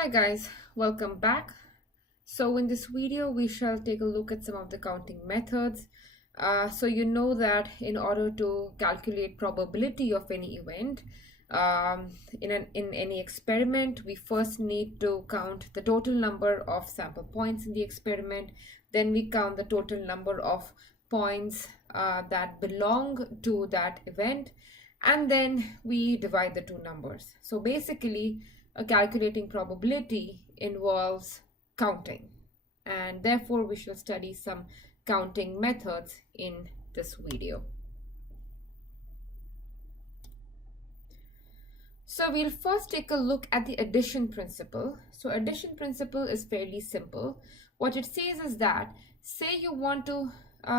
Hi guys, welcome back. So in this video we shall take a look at some of the counting methods. So you know that in order to calculate probability of any event in any experiment, we first need to count the total number of sample points in the experiment. Then we count the total number of points that belong to that event, and then we divide the two numbers. So basically, calculating probability involves counting, and therefore we shall study some counting methods in this video. So we'll first take a look at the addition principle. So addition principle is fairly simple. What it says is that, say you want to,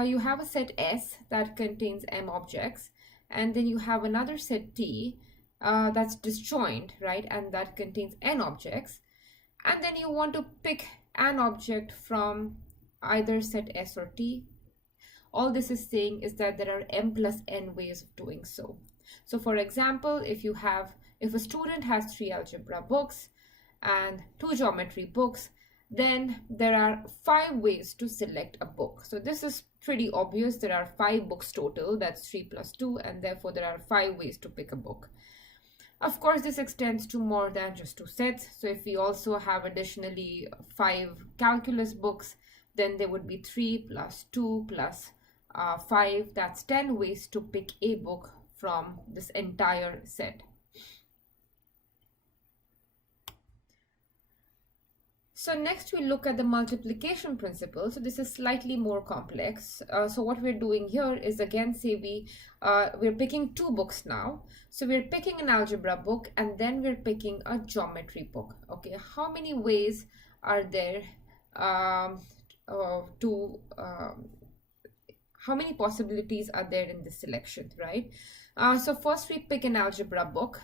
you have a set S that contains M objects, and then you have another set T that's disjoint, right, and that contains N objects, and then you want to pick an object from either set S or T. All this is saying is that there are M plus N ways of doing so. So for example, if a student has 3 algebra books and 2 geometry books, then there are 5 ways to select a book. So this is pretty obvious. There are 5 books total, that's 3 plus 2, and therefore there are 5 ways to pick a book. Of course, this extends to more than just 2 sets. So if we also have additionally 5 calculus books, then there would be 3 plus 2 plus 5. That's 10 ways to pick a book from this entire set. So next we look at the multiplication principle. So this is slightly more complex. So what we're doing here is, again, say we're picking 2 books now. So we're picking an algebra book and then we're picking a geometry book. Okay, how many ways are there how many possibilities are there in this selection, right? So first we pick an algebra book.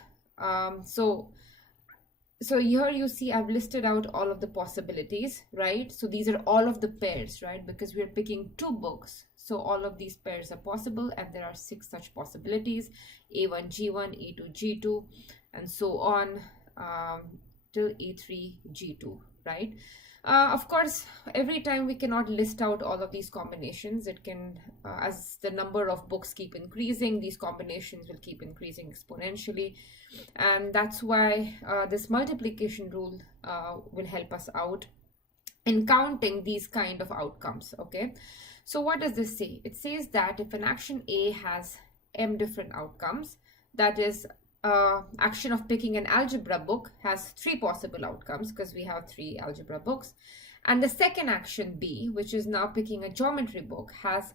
So here you see I've listed out all of the possibilities, right? So these are all of the pairs, right? Because we're picking 2 books. So all of these pairs are possible, and there are 6 such possibilities: A1, G1, A2, G2, and so on till A3, G2, right? Of course, every time we cannot list out all of these combinations. It can, as the number of books keep increasing, these combinations will keep increasing exponentially. And that's why this multiplication rule will help us out in counting these kind of outcomes, okay? So what does this say? It says that if an action A has M different outcomes, that is, action of picking an algebra book has 3 possible outcomes because we have 3 algebra books, and the second action B, which is now picking a geometry book, has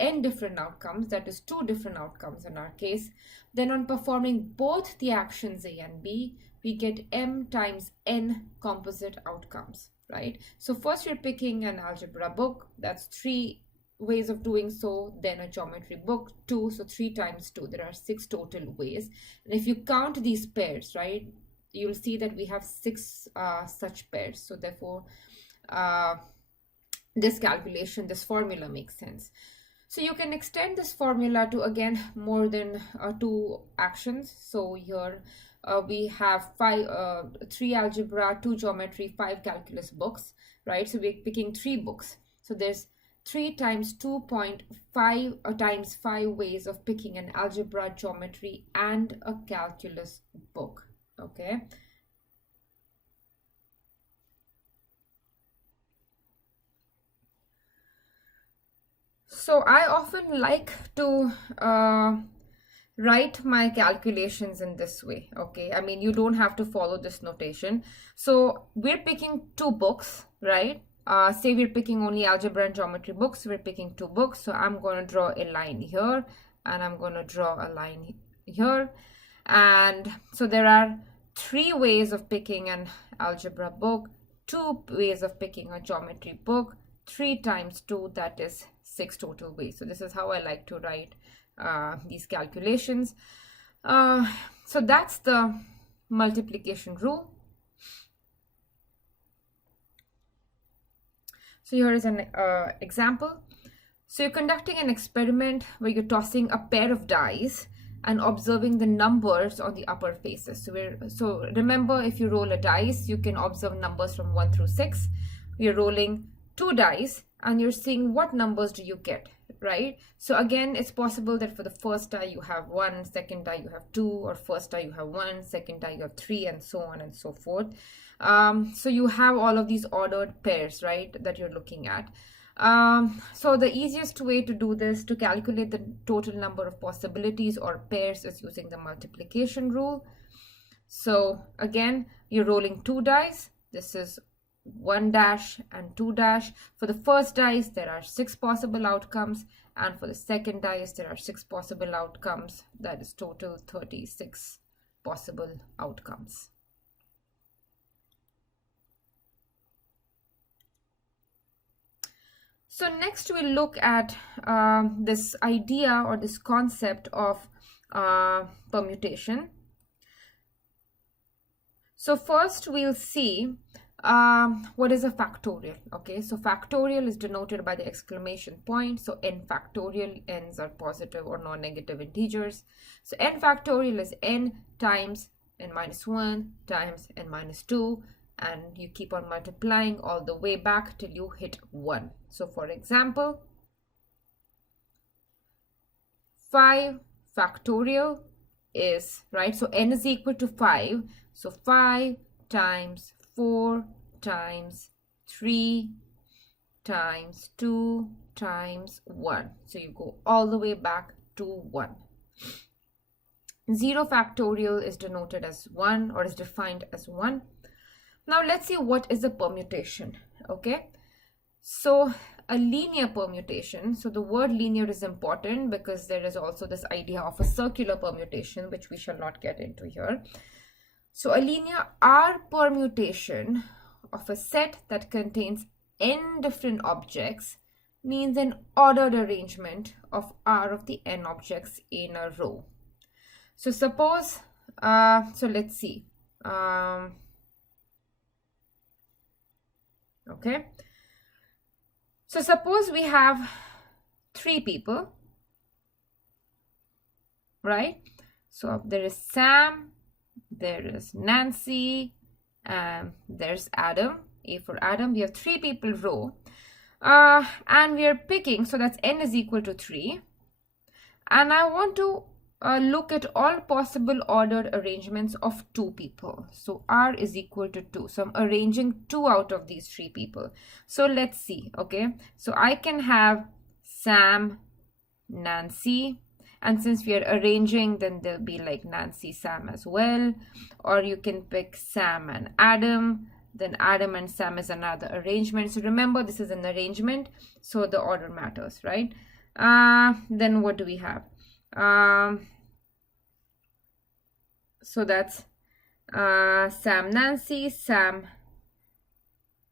N different outcomes, that is 2 different outcomes in our case, then on performing both the actions A and B, we get M times N composite outcomes, right? So first we're picking an algebra book, that's 3 ways of doing so, then a geometry book, 2, so 3 times 2, there are 6 total ways. And if you count these pairs, right, you'll see that we have 6 such pairs. So therefore this calculation, this formula makes sense. So you can extend this formula to, again, more than 2 actions. So here we have 3 algebra, 2 geometry, 5 calculus books, right? So we're picking 3 books. So there's 3 times 2.5 times 5 ways of picking an algebra, geometry, and a calculus book, okay? So I often like to write my calculations in this way, okay? I mean, you don't have to follow this notation. So we're picking 2 books, right? Say we're picking only algebra and geometry books. We're picking 2 books. So I'm going to draw a line here, and I'm going to draw a line here. And so there are 3 ways of picking an algebra book, 2 ways of picking a geometry book, 3 times 2, that is 6 total ways. So this is how I like to write these calculations. So that's the multiplication rule. So here is an example. So you're conducting an experiment where you're tossing a pair of dice and observing the numbers on the upper faces. So remember, if you roll a dice, you can observe numbers from 1 through 6. We're rolling 2 dice and you're seeing what numbers do you get, right? So again, it's possible that for the first die you have 1, second die you have 2, or first die you have 1, second die you have 3, and so on and so forth. So you have all of these ordered pairs, right, that you're looking at. So the easiest way to do this, to calculate the total number of possibilities or pairs, is using the multiplication rule. So again, you're rolling 2 dice. This is 1 dash and 2 dash. For the first dice, there are 6 possible outcomes, and for the second dice, there are 6 possible outcomes. That is total 36 possible outcomes. So next we'll look at this idea or this concept of permutation. So first we'll see what is a factorial. Okay, so factorial is denoted by the exclamation point. So n factorial, n's are positive or non-negative integers. So n factorial is n times n minus 1 times n minus 2, and you keep on multiplying all the way back till you hit 1. So for example, 5 factorial is, right, so n is equal to 5. So 5 times 4 times 3 times 2 times 1. So you go all the way back to 1. 0 factorial is denoted as 1, or is defined as 1. Now let's see what is a permutation. Okay, so a linear permutation, so the word linear is important because there is also this idea of a circular permutation, which we shall not get into here. So a linear R permutation of a set that contains n different objects means an ordered arrangement of R of the n objects in a row. So suppose, so let's see. Okay, so suppose we have 3 people, right? So there is Sam, there is Nancy, and there's Adam. A for Adam. We have 3 people row, and we are picking, so that's n is equal to 3, and I want to look at all possible ordered arrangements of 2 people. So R is equal to 2. So I'm arranging 2 out of these 3 people. So let's see. Okay, so I can have Sam, Nancy, and since we are arranging, then there'll be like Nancy, Sam as well. Or you can pick Sam and Adam, then Adam and Sam is another arrangement. So remember, this is an arrangement, so the order matters, right? Then what do we have? So that's Sam, Nancy, Sam,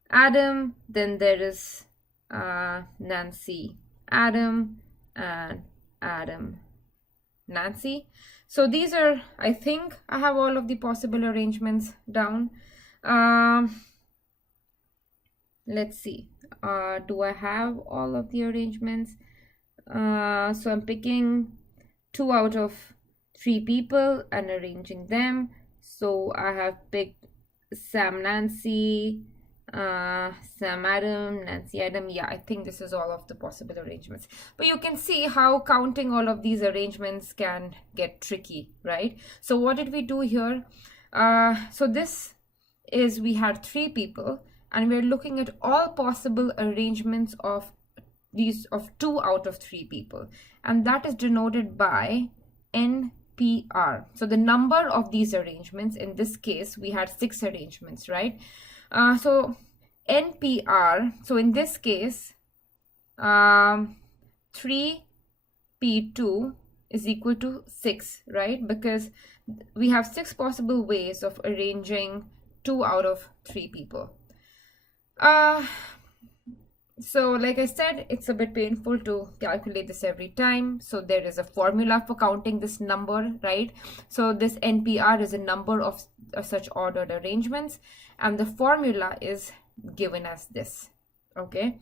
Adam, then there is Nancy, Adam, and Adam, Nancy. So these are, I think I have all of the possible arrangements down. Let's see, do I have all of the arrangements? So I'm picking 2 out of 3 people and arranging them. So I have picked Sam, Nancy, Sam, Adam, Nancy, Adam. Yeah, I think this is all of the possible arrangements. But you can see how counting all of these arrangements can get tricky, right? So what did we do here? So this is, we had 3 people and we're looking at all possible arrangements of these, of 2 out of 3 people, and that is denoted by NPR. So the number of these arrangements, in this case we had 6 arrangements, right? So NPR, so in this case 3P2 is equal to 6, right? Because we have 6 possible ways of arranging 2 out of 3 people. So like I said, it's a bit painful to calculate this every time. So there is a formula for counting this number, right? So this NPR is a number of such ordered arrangements, and the formula is given as this, okay?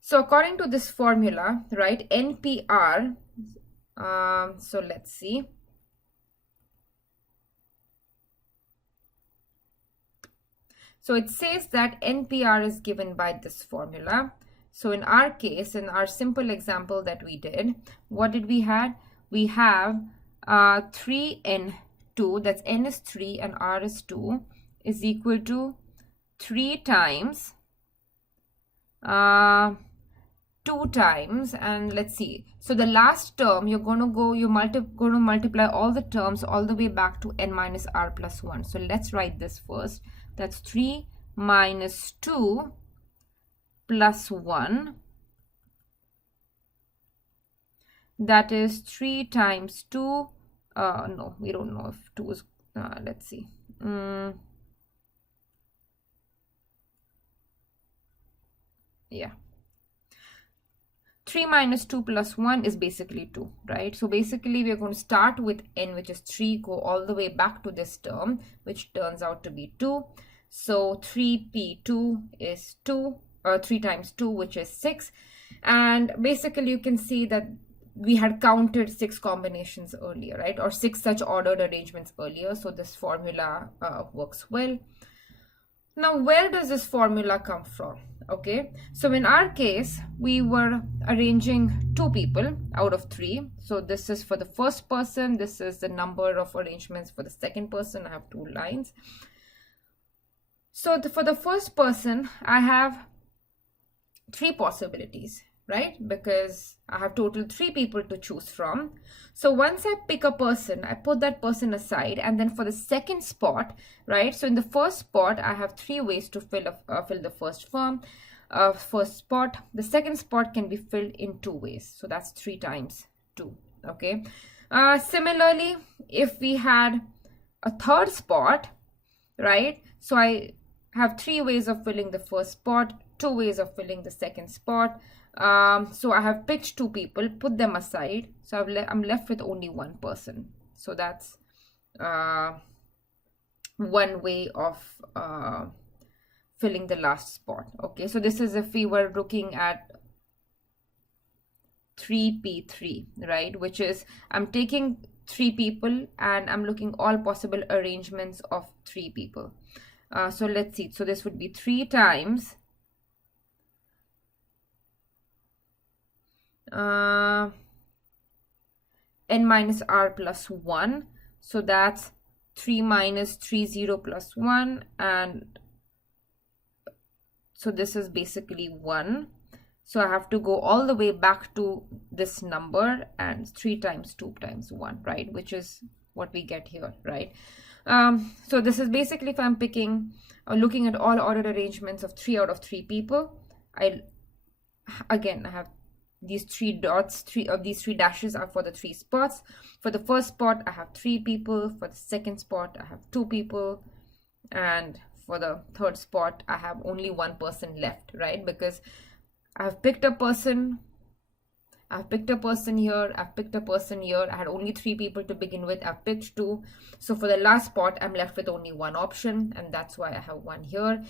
So according to this formula, right, NPR So let's see. So it says that NPR is given by this formula. So in our case, in our simple example that we did, what did we had? We have 3n2, that's n is 3 and r is 2, is equal to 3 times 2 times, and let's see. So the last term, you're going to multiply all the terms all the way back to n minus r plus 1. So let's write this first. That's 3 minus 2 plus 1. That is 3 times 2. No, we don't know if 2 is, let's see. Yeah. 3 minus 2 plus 1 is basically 2, right? So basically, we're going to start with n, which is 3, go all the way back to this term, which turns out to be 2. So 3p2 is 2, or 3 times 2, which is 6. And basically, you can see that we had counted 6 combinations earlier, right? Or 6 such ordered arrangements earlier. So this formula works well. Now, where does this formula come from? Okay, so in our case, we were arranging 2 people out of 3. So this is for the first person. This is the number of arrangements for the second person. I have 2 lines. So for the first person, I have 3 possibilities, right? Because I have total 3 people to choose from. So once I pick a person, I put that person aside, and then for the second spot, right? So in the first spot, I have 3 ways to fill the first spot. The second spot can be filled in 2 ways. So that's 3 times 2. Okay. Similarly, if we had a third spot, right? So I have 3 ways of filling the first spot, 2 ways of filling the second spot. So I have picked 2 people, put them aside. So I'm left with only 1 person. So that's one way of filling the last spot. Okay, so this is if we were looking at 3p3, right? Which is I'm taking 3 people and I'm looking all possible arrangements of 3 people. So let's see. So this would be 3 times n minus r plus 1. So that's 3 minus 3 0 plus 1, and so this is basically 1. So I have to go all the way back to this number, and 3 times 2 times 1, right? Which is what we get here, right? So this is basically if I'm picking or looking at all ordered arrangements of 3 out of 3 people, I have these 3 dots, 3 of these 3 dashes are for the 3 spots. For the first spot, I have 3 people. For the second spot, I have 2 people. And for the third spot, I have only 1 person left, right? Because I've picked a person. I've picked a person here. I've picked a person here. I had only 3 people to begin with. I've picked 2. So for the last spot, I'm left with only 1 option. And that's why I have 1 here.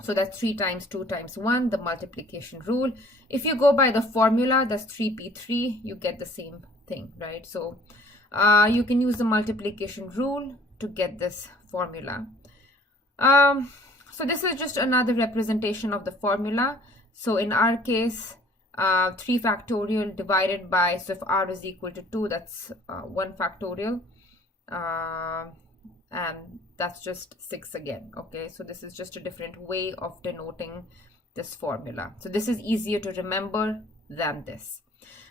So that's 3 times 2 times 1, the multiplication rule. If you go by the formula, that's 3p3, you get the same thing, right? So you can use the multiplication rule to get this formula. So this is just another representation of the formula. So in our case, 3 factorial divided by, so if r is equal to 2, that's 1 factorial. And that's just 6 again. Okay, so this is just a different way of denoting this formula. So this is easier to remember than this.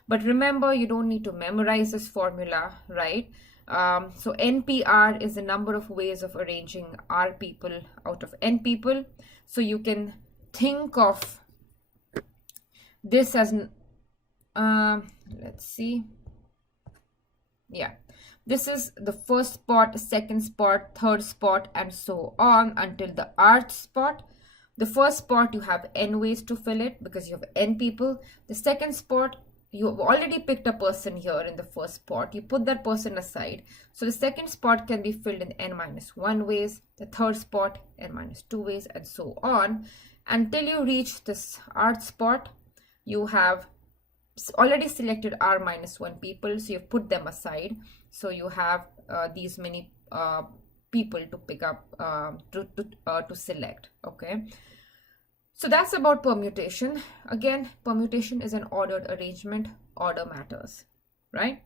But remember, you don't need to memorize this formula, right? So NPR is the number of ways of arranging R people out of N people. So you can think of this as, let's see. Yeah. This is the first spot, second spot, third spot, and so on until the rth spot. The first spot, you have n ways to fill it because you have n people. The second spot, you have already picked a person here in the first spot. You put that person aside. So the second spot can be filled in n minus 1 ways. The third spot, n minus 2 ways, and so on. Until you reach this rth spot, you have already selected r minus 1 people, so you've put them aside. So you have these many people to pick up, to select, okay? So that's about permutation. Again, permutation is an ordered arrangement. Order matters, right?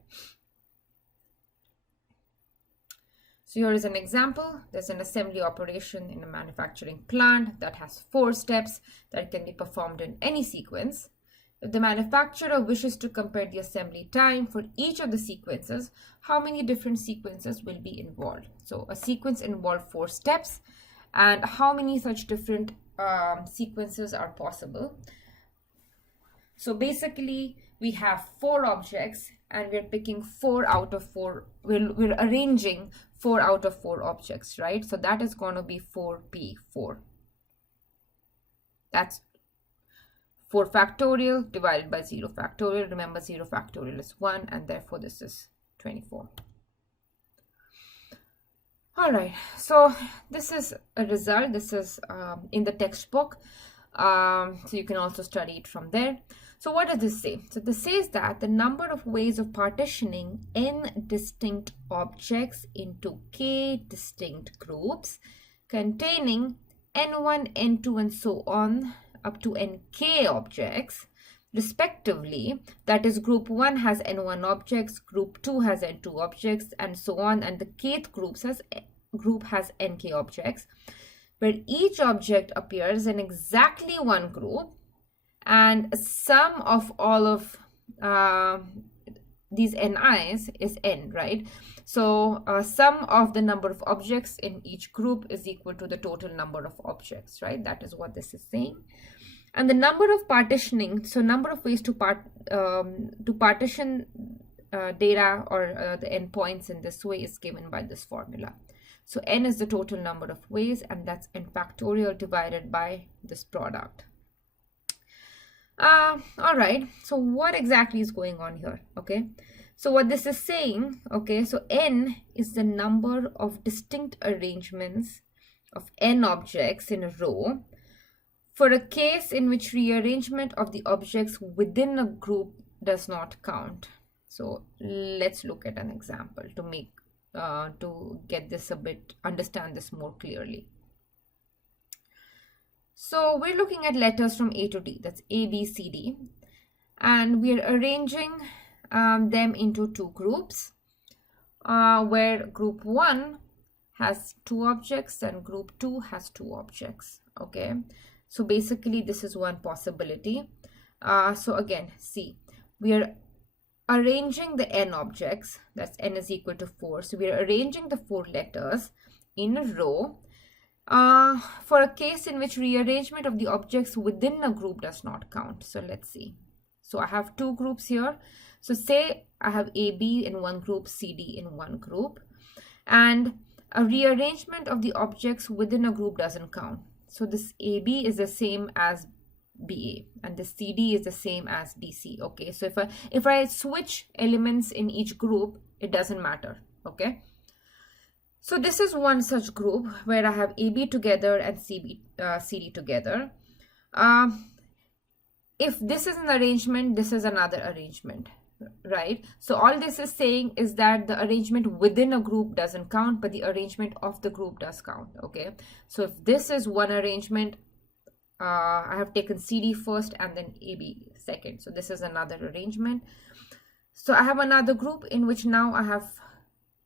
So here is an example. There's an assembly operation in a manufacturing plant that has 4 steps that can be performed in any sequence. If the manufacturer wishes to compare the assembly time for each of the sequences, how many different sequences will be involved? So a sequence involves 4 steps, and how many such different sequences are possible? So basically we have 4 objects and we're picking 4 out of 4. We're arranging 4 out of 4 objects, right? So that is going to be 4p4. That's 4 factorial divided by 0 factorial. Remember, 0 factorial is 1, and therefore this is 24. All right, so this is a result. This is in the textbook, so you can also study it from there. So what does this say? So this says that the number of ways of partitioning n distinct objects into k distinct groups containing n1, n2, and so on up to nk objects respectively, that is, group 1 has n1 objects, group 2 has n2 objects, and so on, and the kth group has nk objects, where each object appears in exactly one group, and sum of all of these ni's is n, right? So sum of the number of objects in each group is equal to the total number of objects, right? That is what this is saying. And the number of partitioning, so number of ways to partition data or the endpoints in this way is given by this formula. So n is the total number of ways, and that's n factorial divided by this product. All right, so what exactly is going on here? Okay, so what this is saying, okay, so n is the number of distinct arrangements of n objects in a row for a case in which rearrangement of the objects within a group does not count. So let's look at an example to make to get this understand this more clearly. So we're looking at letters from A to D, that's A, B, C, D, and we're arranging them into 2 groups, where group 1 has 2 objects and group 2 has 2 objects, okay? So basically this is one possibility. So again, see, we are arranging the n objects, that's n is equal to 4. So we are arranging the 4 letters in a row for a case in which rearrangement of the objects within a group does not count. So let's see. So I have 2 groups here. So say I have AB in one group, CD in one group, and a rearrangement of the objects within a group doesn't count. So this AB is the same as BA, and the CD is the same as BC. Okay, so if I switch elements in each group, it doesn't matter. Okay, so this is one such group where I have AB together and CD together. If this is an arrangement, this is another arrangement, right? So all this is saying is that the arrangement within a group doesn't count, but the arrangement of the group does count. Okay, so if this is one arrangement, I have taken CD first and then AB second. So this is another arrangement. So I have another group in which now I have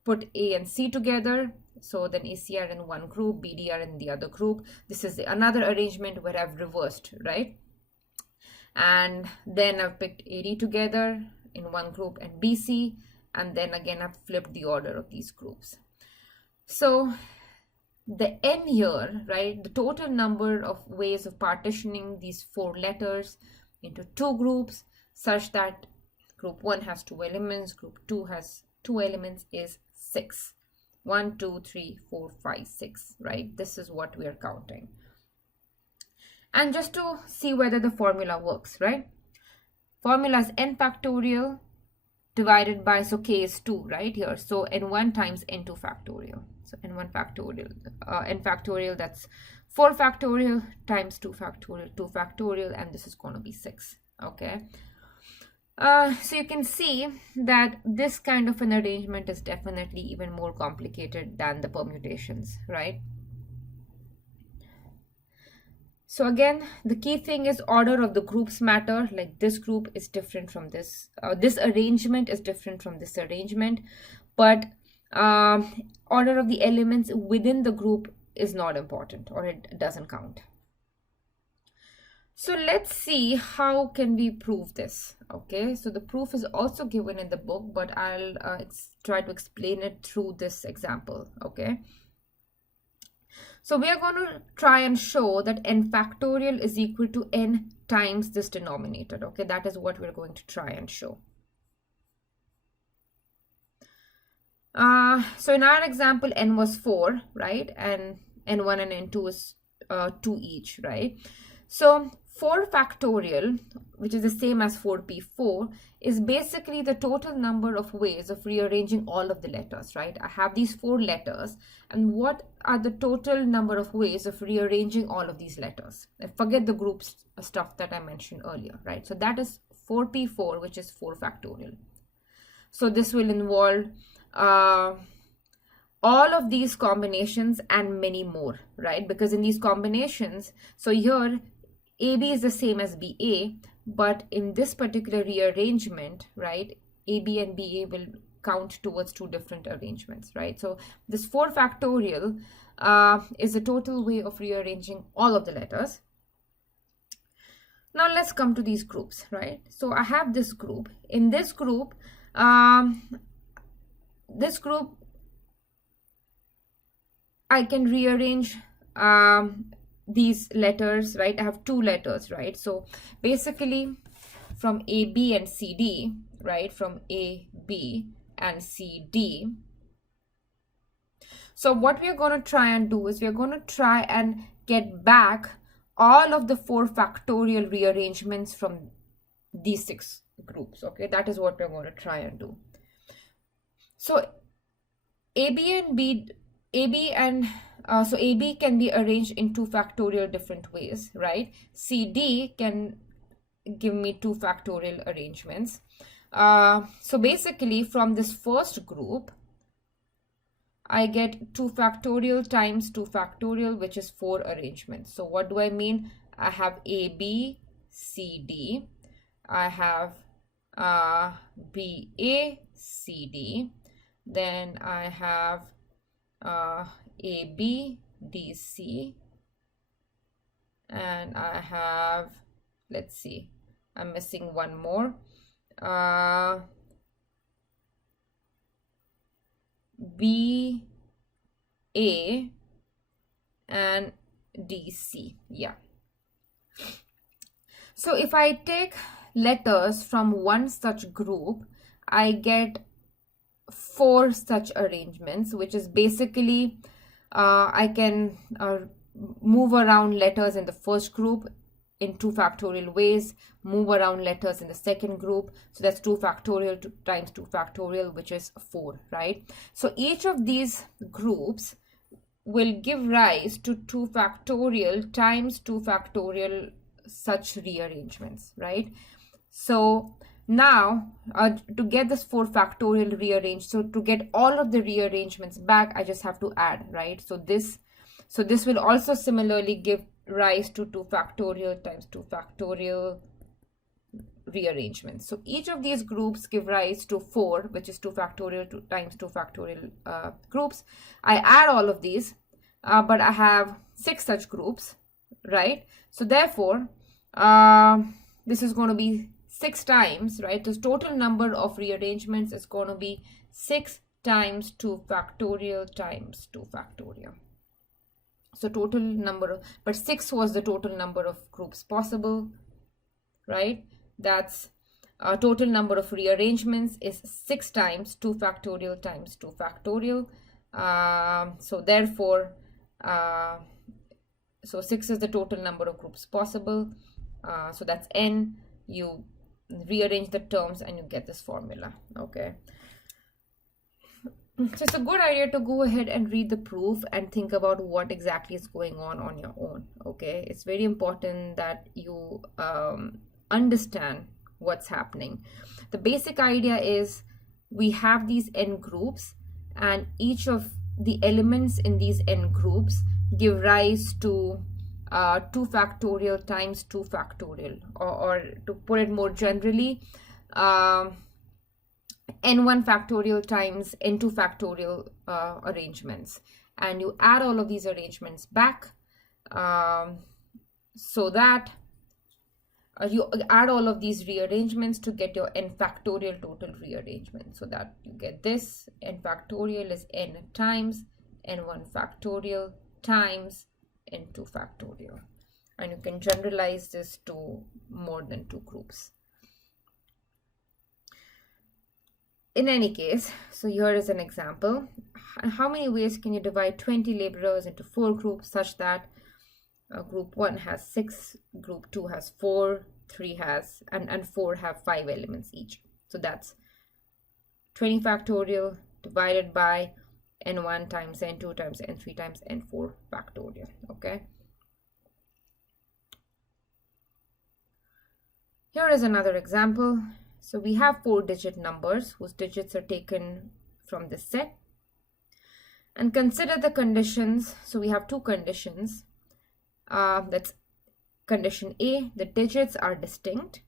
put A and C together. So then AC are in one group, BD are in the other group. This is another arrangement where I've reversed, right? And then I've picked AD together in one group and BC, and then again I've flipped the order of these groups. So the n here, right, the total number of ways of partitioning these 4 letters into 2 groups such that group 1 has 2 elements, group 2 has 2 elements is 6. 1, 2, 3, 4, 5, 6, right? This is what we are counting. And just to see whether the formula works, right? Formula is n factorial divided by, so k is 2, right here. So n1 times n2 factorial. So n1 factorial, n factorial, that's 4 factorial times 2 factorial, 2 factorial, and this is going to be 6, okay? So you can see that this kind of an arrangement is definitely even more complicated than the permutations, right? So again, the key thing is order of the groups matter. Like this group is different from this. This arrangement is different from this arrangement, but order of the elements within the group is not important, or it doesn't count. So let's see how can we prove this. Okay, so the proof is also given in the book, but I'll try to explain it through this example. Okay, so we are going to try and show that n factorial is equal to n times this denominator. Okay, that is what we're going to try and show. So in our example, n was 4, right? And n1 and n2 is 2 each, right? So 4 factorial, which is the same as 4p4, is basically the total number of ways of rearranging all of the letters, right? I have these 4 letters, and what are the total number of ways of rearranging all of these letters? Forget the groups stuff that I mentioned earlier, right? So that is 4p4, which is 4 factorial. So this will involve all of these combinations and many more, right? Because in these combinations, so here AB is the same as BA, but in this particular rearrangement, right, AB and BA will count towards 2 different arrangements, right? So this 4 factorial is a total way of rearranging all of the letters. Now let's come to these groups, right? So I have this group. In this group, I can rearrange these letters, right? I have 2 letters, right? So basically from AB and CD, right? From AB and CD. So what we're going to try and do is we're going to try and get back all of the 4 factorial rearrangements from these 6 groups, okay? That is what we're going to try and do. So AB can be arranged in 2 factorial different ways, right? CD can give me 2 factorial arrangements. So basically from this first group, I get 2 factorial times 2 factorial, which is 4 arrangements. So what do I mean? I have AB, CD. I have BA, CD. Then I have AB, DC. And I have, let's see, I'm missing one more. BA and DC. Yeah. So if I take letters from one such group, I get 4 such arrangements, which is basically I can move around letters in the first group in 2 factorial ways, move around letters in the second group. So that's 2 factorial times 2 factorial, which is 4, right? So each of these groups will give rise to 2 factorial times 2 factorial such rearrangements, right? So now to get this 4 factorial rearranged, so to get all of the rearrangements back, I just have to add, right? So this will also similarly give rise to 2 factorial times 2 factorial rearrangements. So each of these groups give rise to 4, which is 2 factorial times 2 factorial groups. I add all of these, but I have 6 such groups, right? So therefore, this is going to be 6 times, right? The total number of rearrangements is going to be 6 times 2 factorial times 2 factorial. So total number, but 6 was the total number of groups possible, right? That's total number of rearrangements is 6 times 2 factorial times 2 factorial. So therefore, so 6 is the total number of groups possible. So that's n. You rearrange the terms and you get this formula, okay? So it's a good idea to go ahead and read the proof and think about what exactly is going on your own, okay? It's very important that you understand what's happening. The basic idea is we have these n groups, and each of the elements in these n groups give rise to 2 factorial times 2 factorial, or to put it more generally, n1 factorial times n2 factorial arrangements. And you add all of these arrangements back, so that you add all of these rearrangements to get your n factorial total rearrangement, so that you get this. N factorial is n times n1 factorial times n2 factorial, and you can generalize this to more than 2 groups. In any case, so here is an example. How many ways can you divide 20 laborers into 4 groups such that group 1 has 6, group 2 has 4, 3 has, and 4 have 5 elements each? So that's 20 factorial divided by n1 times n2 times n3 times n4 factorial. Okay. Here is another example. So we have 4-digit numbers whose digits are taken from this set. And consider the conditions. So we have 2 conditions. That's condition A, the digits are distinct.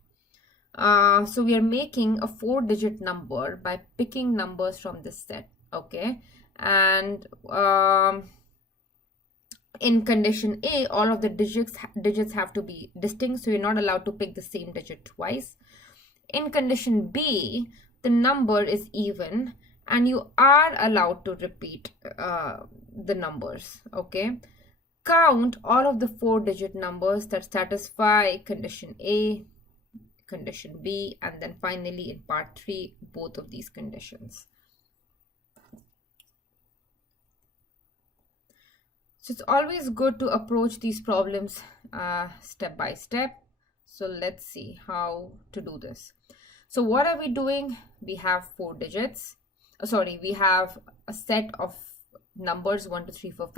So we are making a 4-digit number by picking numbers from this set. Okay. And in condition A, all of the digits have to be distinct. So you're not allowed to pick the same digit twice. In condition B, the number is even and you are allowed to repeat the numbers. Okay. Count all of the 4-digit numbers that satisfy condition A, condition B, and then finally in part 3, both of these conditions. So it's always good to approach these problems step by step. So let's see how to do this. So what are we doing? We have 4 digits. We have a set of numbers 1, 2, 3, 4,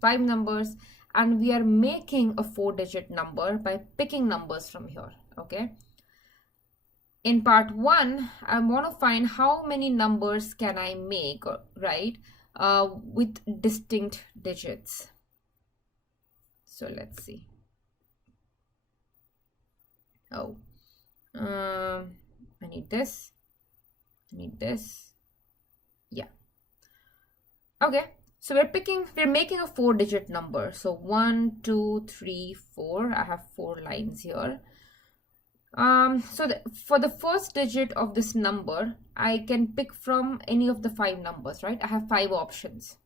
5 numbers, and we are making a 4-digit number by picking numbers from here. Okay. In part 1, I want to find how many numbers can I make, right, with distinct digits. So let's see. I need this. I need this. Yeah. Okay. So we're making a 4-digit number. So 1, 2, 3, 4. I have 4 lines here. For the first digit of this number, I can pick from any of the 5 numbers, right? I have 5 options.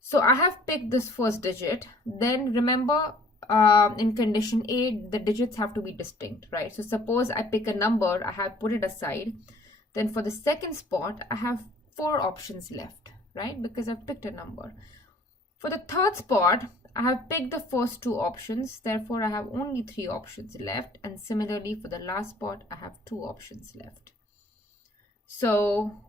So I have picked this first digit. Then remember, in condition A, the digits have to be distinct, right? So suppose I pick a number, I have put it aside. Then for the second spot, I have 4 options left, right? Because I've picked a number. For the third spot, I have picked the first 2 options. Therefore, I have only 3 options left. And similarly, for the last spot, I have 2 options left. So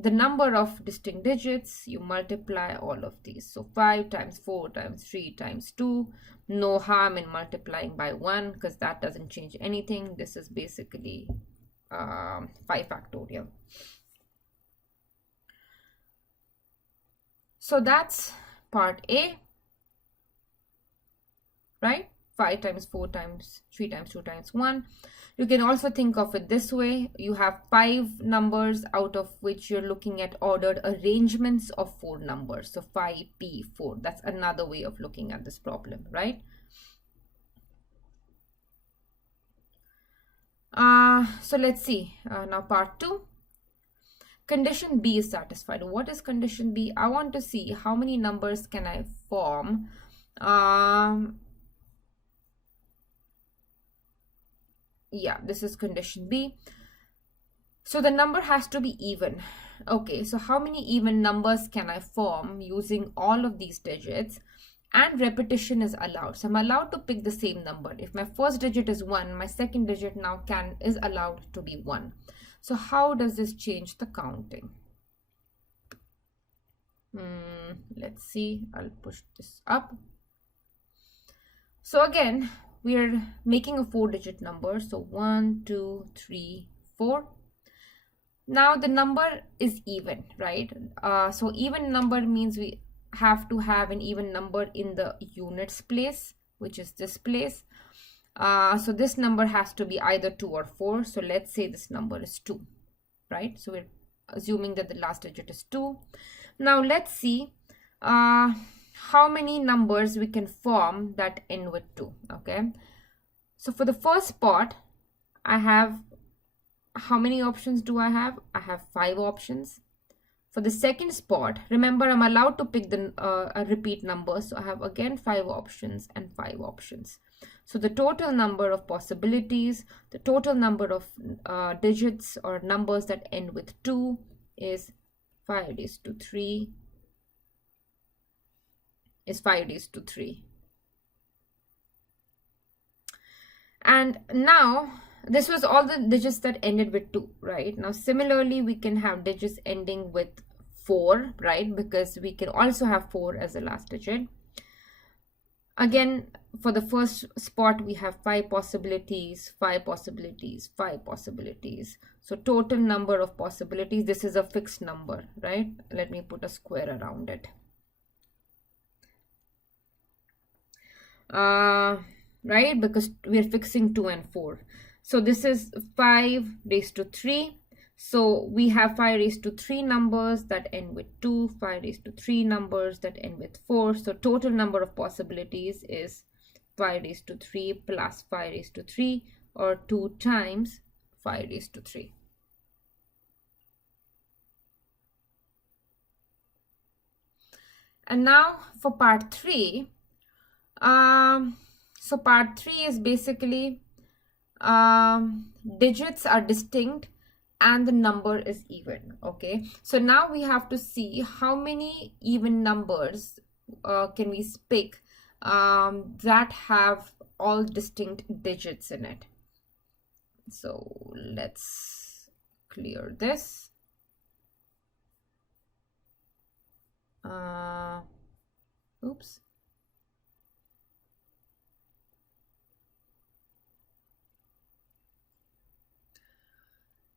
the number of distinct digits, you multiply all of these. So 5 times 4 times 3 times 2. No harm in multiplying by 1 because that doesn't change anything. This is basically 5 factorial. So that's part A, right? 5 times 4 times 3 times 2 times 1. You can also think of it this way. You have 5 numbers out of which you're looking at ordered arrangements of 4 numbers. So 5p4. That's another way of looking at this problem, right? So let's see. Now part 2. Condition B is satisfied. What is condition B? I want to see how many numbers can I form. Yeah, this is condition B. So the number has to be even. Okay, so how many even numbers can I form using all of these digits? And repetition is allowed. So I'm allowed to pick the same number. If my first digit is 1, my second digit now is allowed to be 1. So how does this change the counting? Let's see. I'll push this up. So again, we are making a 4-digit number. So 1, 2, 3, 4. Now the number is even, right? So even number means we have to have an even number in the units place, which is this place. So this number has to be either 2 or 4. So let's say this number is 2, right? So we're assuming that the last digit is 2. Now let's see how many numbers we can form that end with 2, okay? So for the first part, I have, how many options do I have? I have 5 options. For the second spot, remember I'm allowed to pick the a repeat number, so I have again 5 options and 5 options. So the total number of possibilities, the total number of digits or numbers that end with 2 is 5^3, is 5^3. And now this was all the digits that ended with 2, right? Now similarly we can have digits ending with 4, right? Because we can also have 4 as the last digit. Again, for the first spot we have 5 possibilities, 5 possibilities, 5 possibilities. So total number of possibilities, this is a fixed number, right? Let me put a square around it. Right, because we are fixing 2 and 4. So this is 5^3. So we have 5^3 numbers that end with 2, 5^3 numbers that end with 4. So total number of possibilities is 5^3 plus 5^3, or 2 times 5^3. And now for part 3, so part 3 is basically digits are distinct and the number is even, okay? So now we have to see how many even numbers can we pick that have all distinct digits in it. So let's clear this. Oops.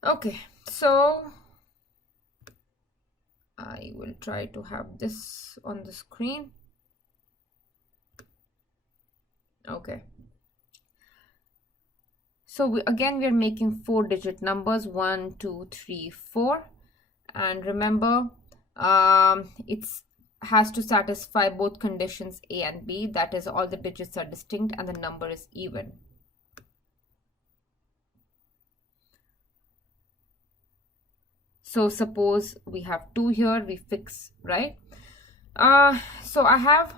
Okay, so I will try to have this on the screen. Okay. So again, we are making 4-digit numbers, 1, 2, 3, 4. And remember, it has to satisfy both conditions A and B. That is, all the digits are distinct and the number is even. So suppose we have 2 here, we fix, right? So I have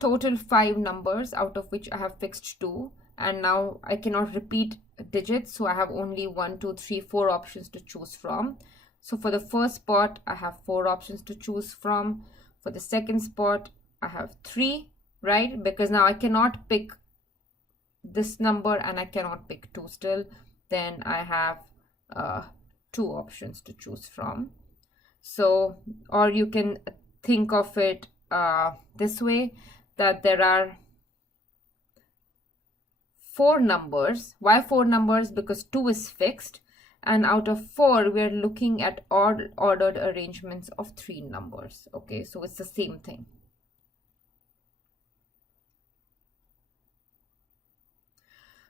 total 5 numbers, out of which I have fixed 2. And now I cannot repeat digits, so I have only 1, 2, 3, 4 options to choose from. So for the first spot, I have 4 options to choose from. For the second spot, I have 3, right? Because now I cannot pick this number and I cannot pick 2 still. Then I have 2 options to choose from. So, or you can think of it this way, that there are 4 numbers. Why 4 numbers? Because 2 is fixed, and out of 4 we are looking at ordered arrangements of 3 numbers. Okay, so it's the same thing.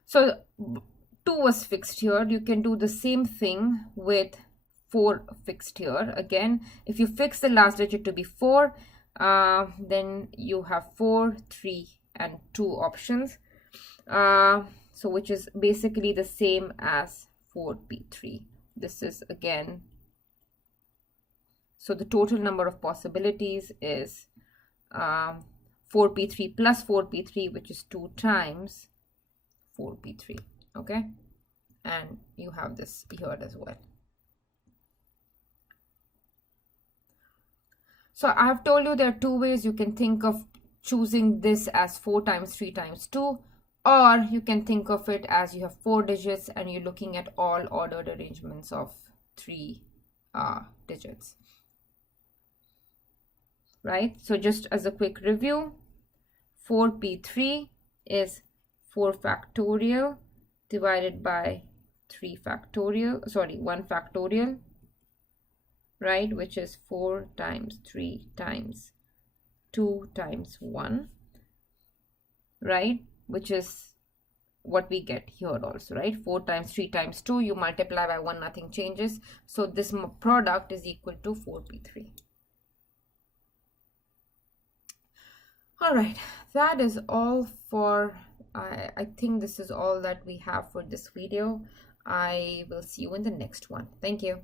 So 2 was fixed here. You can do the same thing with 4 fixed here. Again, if you fix the last digit to be 4, then you have 4, 3, and 2 options. So which is basically the same as 4p3. This is again, so the total number of possibilities is 4p3 plus 4p3, which is 2 times 4p3. Okay, and you have this here as well. So I have told you there are 2 ways you can think of choosing this as 4 times 3 times 2, or you can think of it as you have 4 digits and you're looking at all ordered arrangements of 3 digits, right? So just as a quick review, 4p3 is 4 factorial divided by 3 factorial, sorry, 1 factorial, right, which is 4 times 3 times 2 times 1, right, which is what we get here also, right? 4 times 3 times 2, you multiply by 1, nothing changes. So this product is equal to 4p3. All right, that is all for, I think this is all that we have for this video. I will see you in the next one. Thank you.